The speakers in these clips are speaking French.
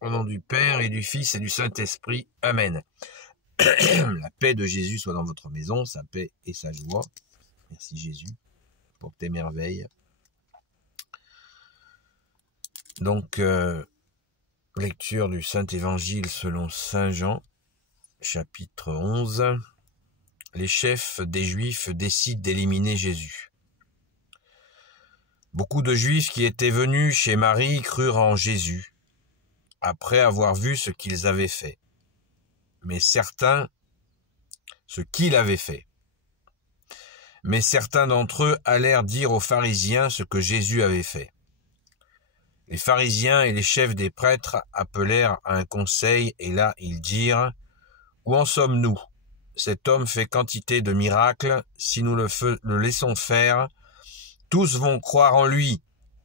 Au nom du Père et du Fils et du Saint-Esprit. Amen. La paix de Jésus soit dans votre maison, sa paix et sa joie. Merci Jésus pour tes merveilles. Donc, lecture du Saint-Évangile selon Saint Jean, chapitre 11. Les chefs des Juifs décident d'éliminer Jésus. Beaucoup de Juifs qui étaient venus chez Marie crurent en Jésus, après avoir vu ce qu'ils avaient fait. Mais certains d'entre eux allèrent dire aux pharisiens ce que Jésus avait fait. Les pharisiens et les chefs des prêtres appelèrent à un conseil, et là ils dirent : « Où en sommes-nous ? Cet homme fait quantité de miracles, si nous le laissons faire, tous vont croire en lui.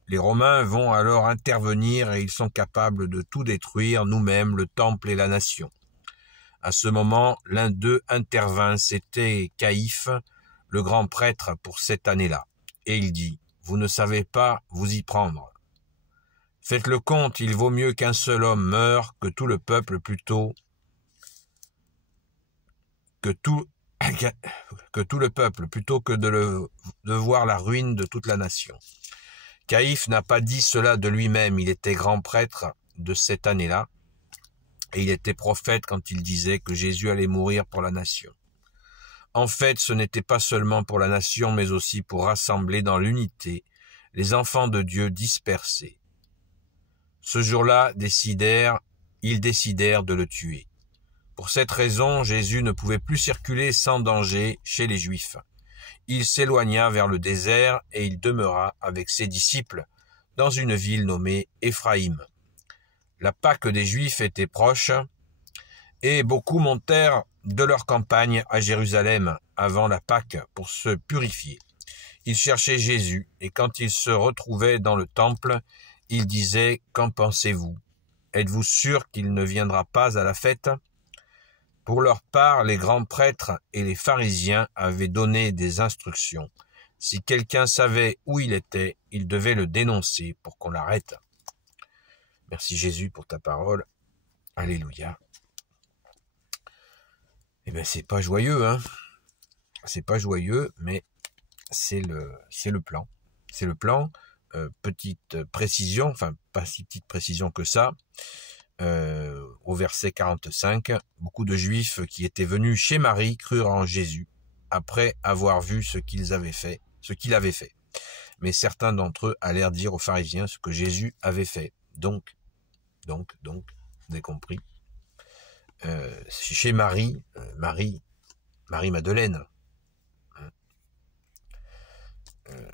Les Romains vont alors intervenir et ils sont capables de tout détruire, nous-mêmes, le temple et la nation. » À ce moment, l'un d'eux intervint, c'était Caïphe, le grand prêtre pour cette année-là. Et il dit : « Vous ne savez pas vous y prendre. Faites le compte, il vaut mieux qu'un seul homme meure que tout le peuple plutôt que de voir la ruine de toute la nation. » Caïphe n'a pas dit cela de lui-même, il était grand prêtre de cette année-là, et il était prophète quand il disait que Jésus allait mourir pour la nation. En fait, ce n'était pas seulement pour la nation, mais aussi pour rassembler dans l'unité les enfants de Dieu dispersés. Ce jour-là, ils décidèrent de le tuer. Pour cette raison, Jésus ne pouvait plus circuler sans danger chez les Juifs. Il s'éloigna vers le désert et il demeura avec ses disciples dans une ville nommée Éphraïm. La Pâque des Juifs était proche et beaucoup montèrent de leur campagne à Jérusalem avant la Pâque pour se purifier. Ils cherchaient Jésus et quand il se retrouvait dans le temple, ils disaient : « Qu'en pensez-vous ? Êtes-vous sûr qu'il ne viendra pas à la fête ? » Pour leur part, les grands prêtres et les pharisiens avaient donné des instructions. Si quelqu'un savait où il était, il devait le dénoncer pour qu'on l'arrête. Merci Jésus pour ta parole. Alléluia. Eh bien, c'est pas joyeux, hein. C'est pas joyeux, mais c'est le plan. C'est le plan. Petite précision, enfin pas si petite précision que ça. Au verset 45, beaucoup de Juifs qui étaient venus chez Marie crurent en Jésus après avoir vu ce qu'il avait fait. Mais certains d'entre eux allèrent dire aux pharisiens ce que Jésus avait fait. Donc, vous avez compris. Chez Marie Madeleine.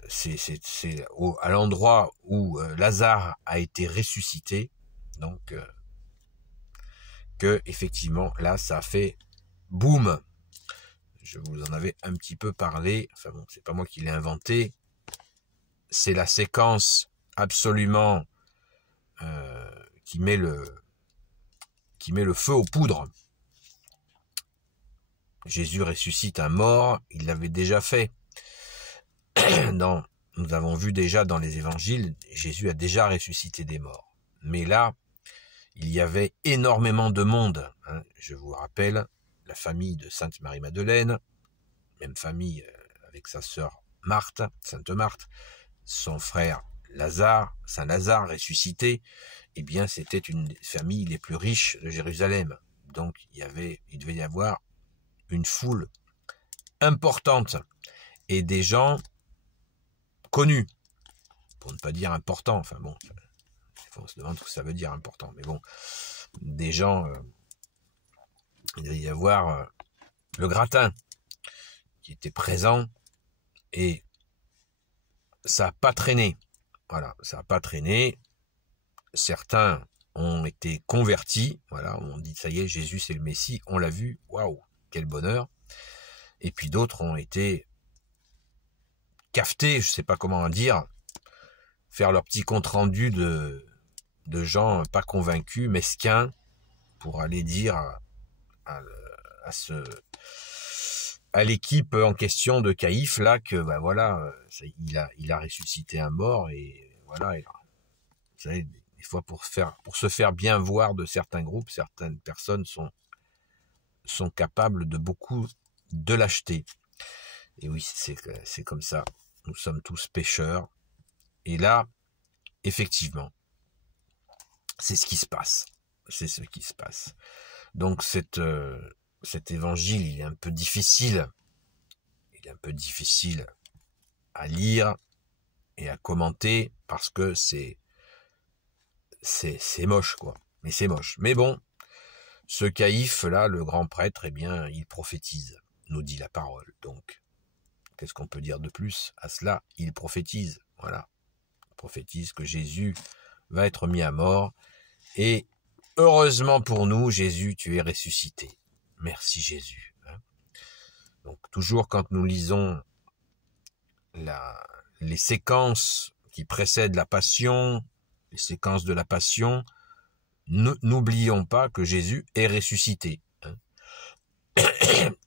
C'est à l'endroit où Lazare a été ressuscité. Donc, que effectivement, là, ça a fait boum. Je vous en avais un petit peu parlé. Enfin bon, c'est pas moi qui l'ai inventé. C'est la séquence absolument qui met le feu aux poudres. Jésus ressuscite un mort, il l'avait déjà fait. Nous avons vu déjà dans les évangiles, Jésus a déjà ressuscité des morts. Mais là, il y avait énormément de monde. Hein. Je vous rappelle, la famille de Sainte Marie-Madeleine, même famille avec sa sœur Marthe, Sainte Marthe, son frère Lazare, Saint Lazare ressuscité, eh bien c'était une famille les plus riches de Jérusalem. Donc il devait y avoir une foule importante et des gens connus, pour ne pas dire importants. Enfin bon, on se demande ce que ça veut dire important, mais bon, des gens, il devait y avoir le gratin qui était présent et ça n'a pas traîné. Voilà, ça n'a pas traîné. Certains ont été convertis. Voilà, on dit ça y est, Jésus c'est le Messie. On l'a vu. Waouh, quel bonheur. Et puis d'autres ont été cafetés, je sais pas comment dire, faire leur petit compte rendu de gens pas convaincus, mesquins, pour aller dire à l'équipe en question de Caïphe là que bah voilà, il a ressuscité un mort et voilà, vous savez, Des fois, pour se faire bien voir de certains groupes, certaines personnes sont capables de beaucoup de lâcheté. Et oui, c'est comme ça. Nous sommes tous pécheurs. Et là, effectivement, c'est ce qui se passe. C'est ce qui se passe. Donc cet évangile, il est un peu difficile. Il est un peu difficile à lire et à commenter parce que c'est moche, quoi. Mais c'est moche. Mais bon, ce Caïphe là, le grand prêtre, eh bien, il prophétise, nous dit la parole. Donc, qu'est-ce qu'on peut dire de plus à cela? Il prophétise, voilà. Il prophétise que Jésus va être mis à mort. Et heureusement pour nous, Jésus, tu es ressuscité. Merci Jésus. Donc toujours quand nous lisons les séquences qui précèdent la passion, les séquences de la passion, n'oublions pas que Jésus est ressuscité.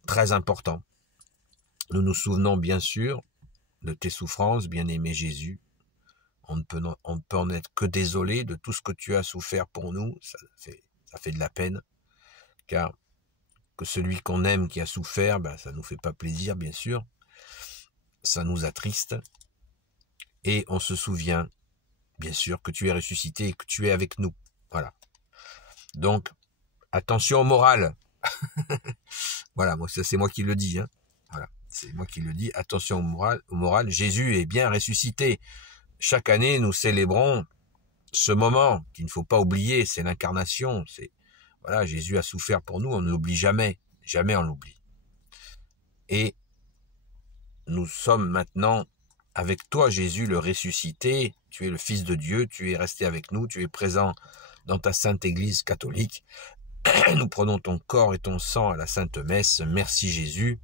Très important. Nous nous souvenons bien sûr de tes souffrances, bien-aimé Jésus. On ne peut en être que désolé de tout ce que tu as souffert pour nous. Ça fait de la peine, car que celui qu'on aime qui a souffert, ça nous fait pas plaisir, bien sûr. Ça nous attriste. Et on se souvient, bien sûr, que tu es ressuscité et que tu es avec nous. Voilà. Donc, attention au moral. Voilà, moi, c'est moi qui le dis. Voilà, c'est moi qui le dis. Attention au moral. Jésus est bien ressuscité. Chaque année, nous célébrons ce moment qu'il ne faut pas oublier, c'est l'incarnation. Voilà, Jésus a souffert pour nous, on ne l'oublie jamais. Jamais on l'oublie. Et nous sommes maintenant avec toi, Jésus, le ressuscité. Tu es le Fils de Dieu, tu es resté avec nous, tu es présent dans ta Sainte Église catholique. Nous prenons ton corps et ton sang à la Sainte Messe. Merci Jésus.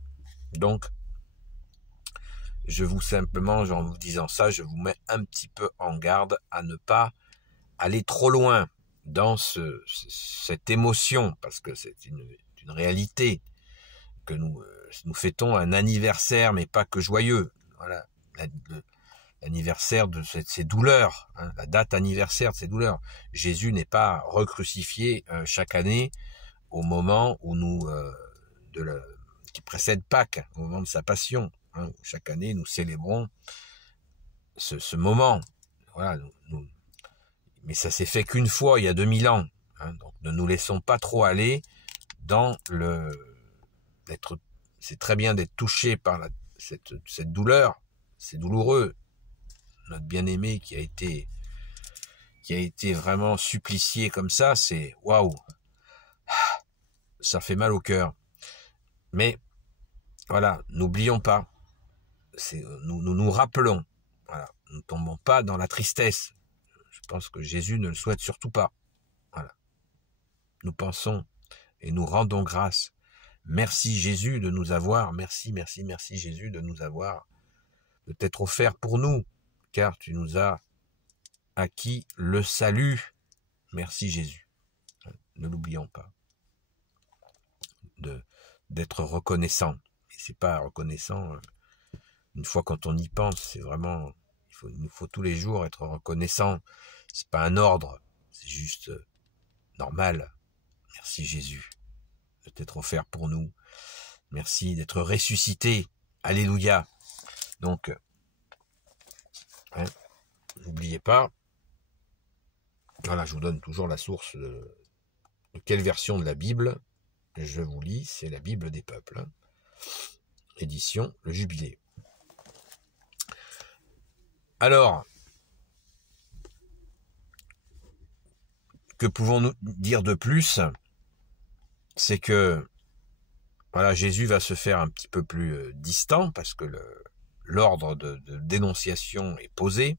Donc, en vous disant ça, je vous mets un petit peu en garde à ne pas aller trop loin dans cette émotion, parce que c'est une réalité que nous fêtons un anniversaire, mais pas que joyeux. Voilà, l'anniversaire de ces douleurs, la date anniversaire de ces douleurs. Jésus n'est pas recrucifié chaque année au moment où qui précède Pâques, au moment de sa passion. Chaque année, nous célébrons ce moment. Voilà, mais ça s'est fait qu'une fois, il y a 2000 ans. Donc ne nous laissons pas trop aller dans c'est très bien d'être touché par cette douleur. C'est douloureux. Notre bien-aimé qui a été vraiment supplicié comme ça, c'est waouh. Ça fait mal au cœur. Mais voilà, n'oublions pas. Nous rappelons. Voilà, nous ne tombons pas dans la tristesse. Je pense que Jésus ne le souhaite surtout pas. Voilà. Nous pensons et nous rendons grâce. Merci Jésus de nous avoir, merci Jésus de nous avoir, de t'être offert pour nous, car tu nous as acquis le salut. Merci Jésus. Ne l'oublions pas. D'être reconnaissant. Et c'est pas reconnaissant une fois quand on y pense, c'est vraiment, il nous faut tous les jours être reconnaissant. C'est pas un ordre, c'est juste normal. Merci Jésus de t'être offert pour nous. Merci d'être ressuscité. Alléluia. Donc, n'oubliez pas, voilà, je vous donne toujours la source de quelle version de la Bible je vous lis, c'est la Bible des peuples. Édition Le Jubilé. Alors, que pouvons-nous dire de plus? C'est que voilà, Jésus va se faire un petit peu plus distant parce que l'ordre de dénonciation est posé.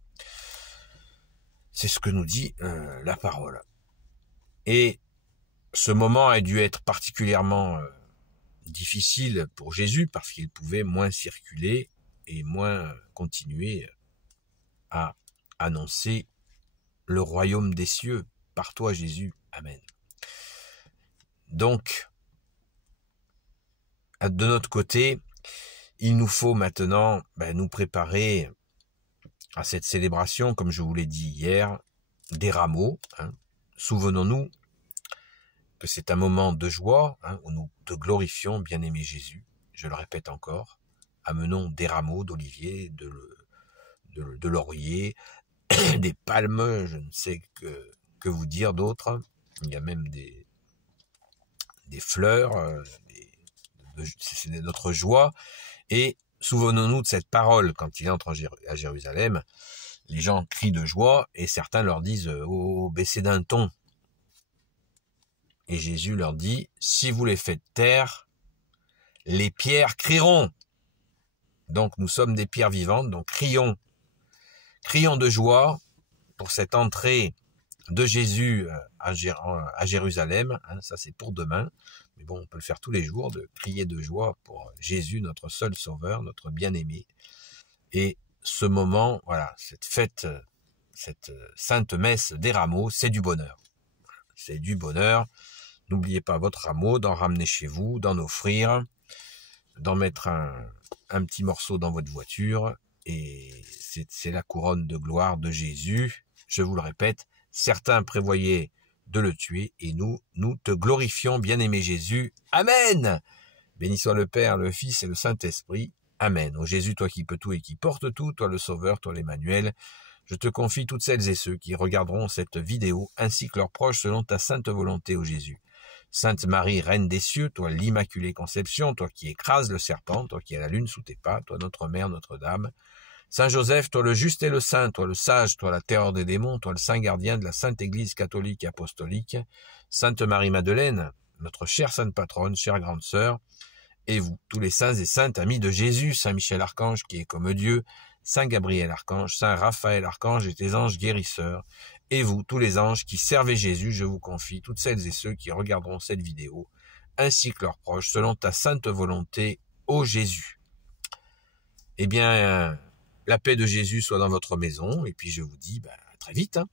C'est ce que nous dit la parole. Et ce moment a dû être particulièrement difficile pour Jésus parce qu'il pouvait moins circuler et moins continuer à annoncer le royaume des cieux. Par toi, Jésus. Amen. Donc, de notre côté, il nous faut maintenant nous préparer à cette célébration, comme je vous l'ai dit hier, des rameaux. Hein. Souvenons-nous que c'est un moment de joie, hein, où nous te glorifions, bien-aimé Jésus. Je le répète encore, amenons des rameaux d'olivier, de laurier, des palmes, je ne sais que vous dire d'autre. Il y a même des fleurs, c'est notre joie. Et souvenons-nous de cette parole, quand il entre à Jérusalem, les gens crient de joie, et certains leur disent « Oh, baissez d'un ton ». Et Jésus leur dit « Si vous les faites taire, les pierres crieront ». Donc nous sommes des pierres vivantes, donc crions de joie pour cette entrée de Jésus à Jérusalem. Hein, ça c'est pour demain, mais bon, on peut le faire tous les jours, de crier de joie pour Jésus, notre seul sauveur, notre bien-aimé. Et ce moment, voilà, cette fête, cette sainte messe des rameaux, c'est du bonheur. C'est du bonheur. N'oubliez pas votre rameau, d'en ramener chez vous, d'en offrir, d'en mettre un petit morceau dans votre voiture. Et c'est la couronne de gloire de Jésus. Je vous le répète, certains prévoyaient de le tuer, et nous te glorifions, bien-aimé Jésus. Amen. Béni soit le Père, le Fils et le Saint-Esprit. Amen. Ô Jésus, toi qui peux tout et qui portes tout, toi le Sauveur, toi l'Emmanuel, je te confie toutes celles et ceux qui regarderont cette vidéo, ainsi que leurs proches, selon ta sainte volonté, ô Jésus. Sainte Marie, Reine des cieux, toi l'Immaculée Conception, toi qui écrases le serpent, toi qui as la lune sous tes pas, toi notre Mère, Notre-Dame. Saint Joseph, toi le juste et le saint, toi le sage, toi la terreur des démons, toi le saint gardien de la Sainte Église catholique et apostolique. Sainte Marie-Madeleine, notre chère sainte patronne, chère grande sœur, et vous, tous les saints et saintes amis de Jésus, Saint Michel Archange qui est comme Dieu, Saint Gabriel Archange, Saint Raphaël Archange et tes anges guérisseurs, et vous, tous les anges qui servez Jésus, je vous confie, toutes celles et ceux qui regarderont cette vidéo, ainsi que leurs proches, selon ta sainte volonté, ô Jésus. Eh bien, la paix de Jésus soit dans votre maison, et puis je vous dis à très vite. Hein.